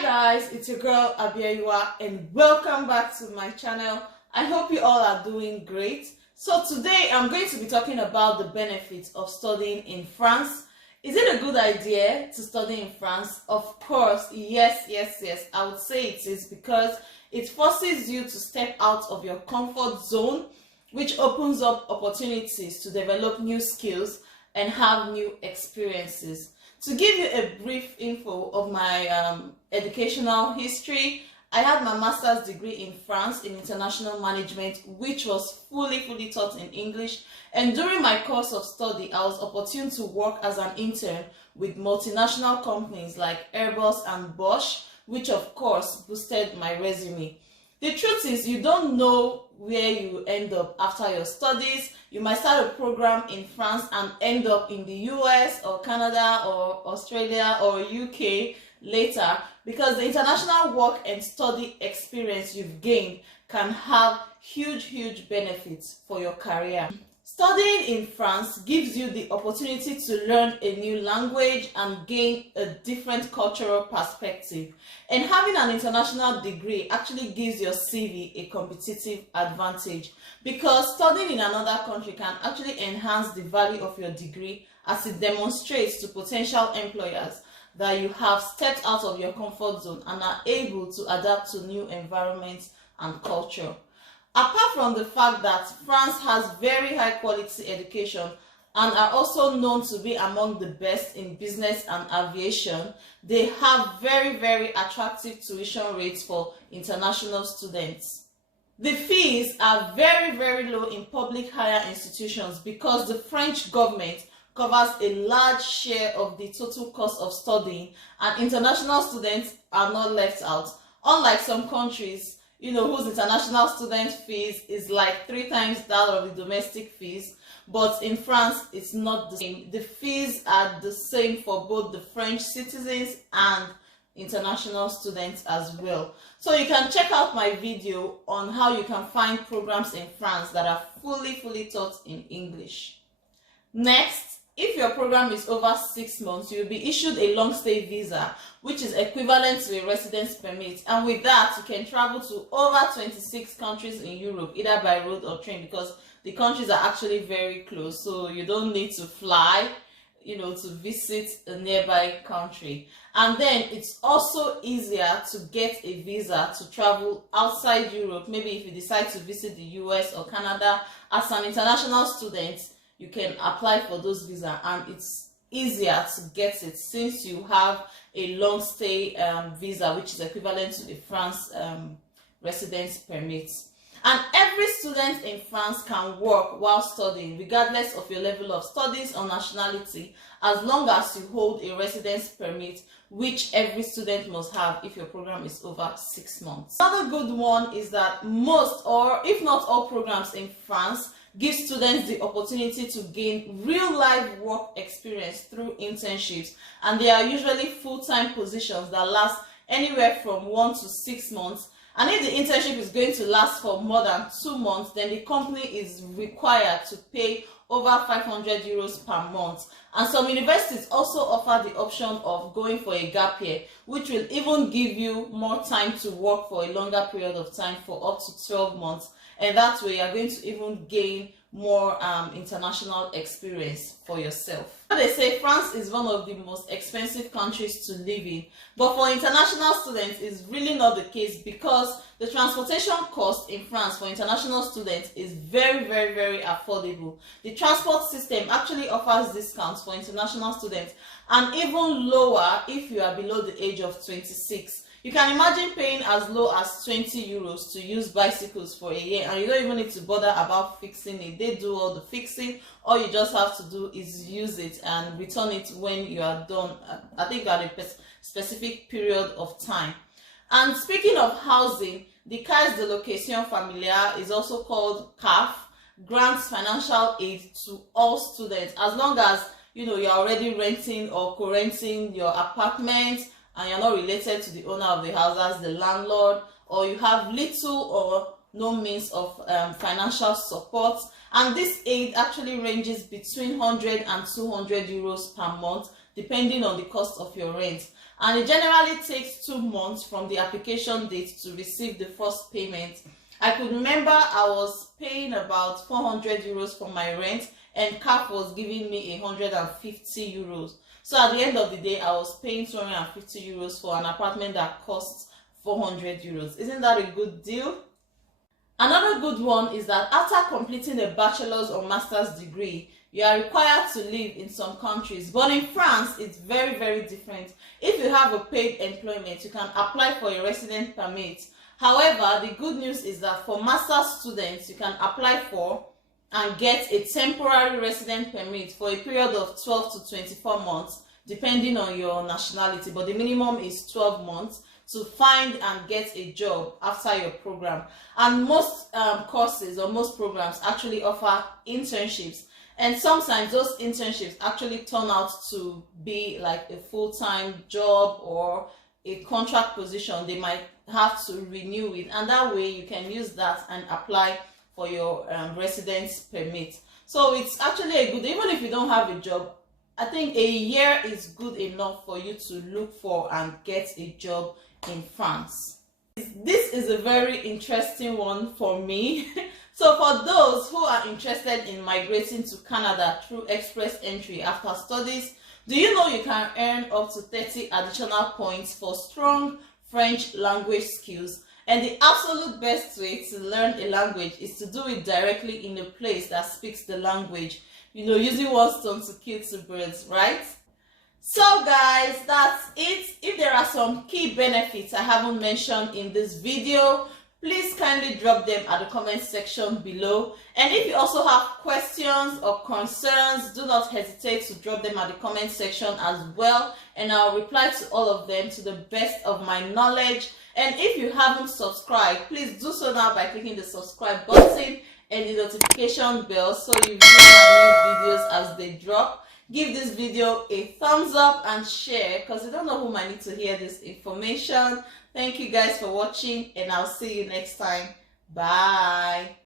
Hi guys, it's your girl Abiayua and welcome back to my channel. I hope you all are doing great. So today I'm going to be talking about the benefits of studying in France. Is it a good idea to study in France? Of course, yes. I would say it is, because it forces you to step out of your comfort zone, which opens up opportunities to develop new skills and have new experiences. To give you a brief info of my educational history, I had my master's degree in France in international management, which was fully taught in English. And during my course of study, I was opportune to work as an intern with multinational companies like Airbus and Bosch, which of course boosted my resume. The truth is, you don't know where you end up after your studies. You might start a program in France and end up in the US or Canada or Australia or UK later, because the international work and study experience you've gained can have huge benefits for your career. Studying in France gives you the opportunity to learn a new language and gain a different cultural perspective. And having an international degree actually gives your CV a competitive advantage, because studying in another country can actually enhance the value of your degree, as it demonstrates to potential employers that you have stepped out of your comfort zone and are able to adapt to new environments and culture. Apart from the fact that France has very high quality education and are also known to be among the best in business and aviation, they have very attractive tuition rates for international students. The fees are very low in public higher institutions because the French government covers a large share of the total cost of studying, and international students are not left out. Unlike some countries, whose international student fees is like 3 times that of the domestic fees, but in France it's not the same. The fees are the same for both the French citizens and international students as well. So you can check out my video on how you can find programs in France that are fully taught in English. Next, if your program is over 6 months, you'll be issued a long stay visa, which is equivalent to a residence permit. And with that, you can travel to over 26 countries in Europe, either by road or train, because the countries are actually very close. So you don't need to fly, to visit a nearby country. And then it's also easier to get a visa to travel outside Europe. Maybe if you decide to visit the US or Canada as an international student, you can apply for those visas, and it's easier to get it since you have a long stay visa, which is equivalent to a France residence permit. And every student in France can work while studying, regardless of your level of studies or nationality, as long as you hold a residence permit, which every student must have if your program is over 6 months. Another good one is that most, or if not all, programs in France give students the opportunity to gain real-life work experience through internships, and they are usually full-time positions that last anywhere from 1 to 6 months. And if the internship is going to last for more than 2 months, then the company is required to pay over 500 euros per month. And some universities also offer the option of going for a gap year, which will even give you more time to work for a longer period of time, for up to 12 months. And that way you are going to even gain more international experience for yourself. They say France is one of the most expensive countries to live in, but for international students it's really not the case, because the transportation cost in France for international students is very affordable. The transport system actually offers discounts for international students, and even lower if you are below the age of 26. You can imagine paying as low as 20 euros to use bicycles for a year, and you don't even need to bother about fixing it. They do all the fixing. All you just have to do is use it and return it when you are done, I think at a specific period of time. And speaking of housing, the Caisse de Location Familiale is also called CAF, grants financial aid to all students, as long as you're already renting or co-renting your apartment, and you're not related to the owner of the house as the landlord, or you have little or no means of financial support. And this aid actually ranges between 100 and 200 euros per month, depending on the cost of your rent. and it generally takes 2 months from the application date to receive the first payment. I could remember I was paying about 400 euros for my rent, and CAF was giving me 150 euros. So at the end of the day, I was paying 250 euros for an apartment that costs 400 euros. Isn't that a good deal? Another good one is that after completing a bachelor's or master's degree, you are required to live in some countries. But in France, it's very, very different. If you have a paid employment, you can apply for a resident permit. However, the good news is that for master's students, you can apply for and get a temporary resident permit for a period of 12 to 24 months, depending on your nationality. But the minimum is 12 months to find and get a job after your program. And most courses or most programs actually offer internships. And sometimes those internships actually turn out to be like a full-time job or a contract position. They might have to renew it, and that way you can use that and apply for your residence permit. So it's actually a good, even if you don't have a job, I think a year is good enough for you to look for and get a job in France. This is a very interesting one for me. So for those who are interested in migrating to Canada through express entry after studies, do you know you can earn up to 30 additional points for strong French language skills? And the absolute best way to learn a language is to do it directly in a place that speaks the language. You know, using one stone to kill 2 birds, right? So guys, that's it. If there are some key benefits I haven't mentioned in this video, please kindly drop them at the comment section below. And if you also have questions or concerns, do not hesitate to drop them at the comment section as well, and I'll reply to all of them to the best of my knowledge. And if you haven't subscribed, please do so now by clicking the subscribe button and the notification bell so you get my new videos as they drop. Give this video a thumbs up and share, because you don't know who might need to hear this information. Thank you guys for watching, and I'll see you next time. Bye.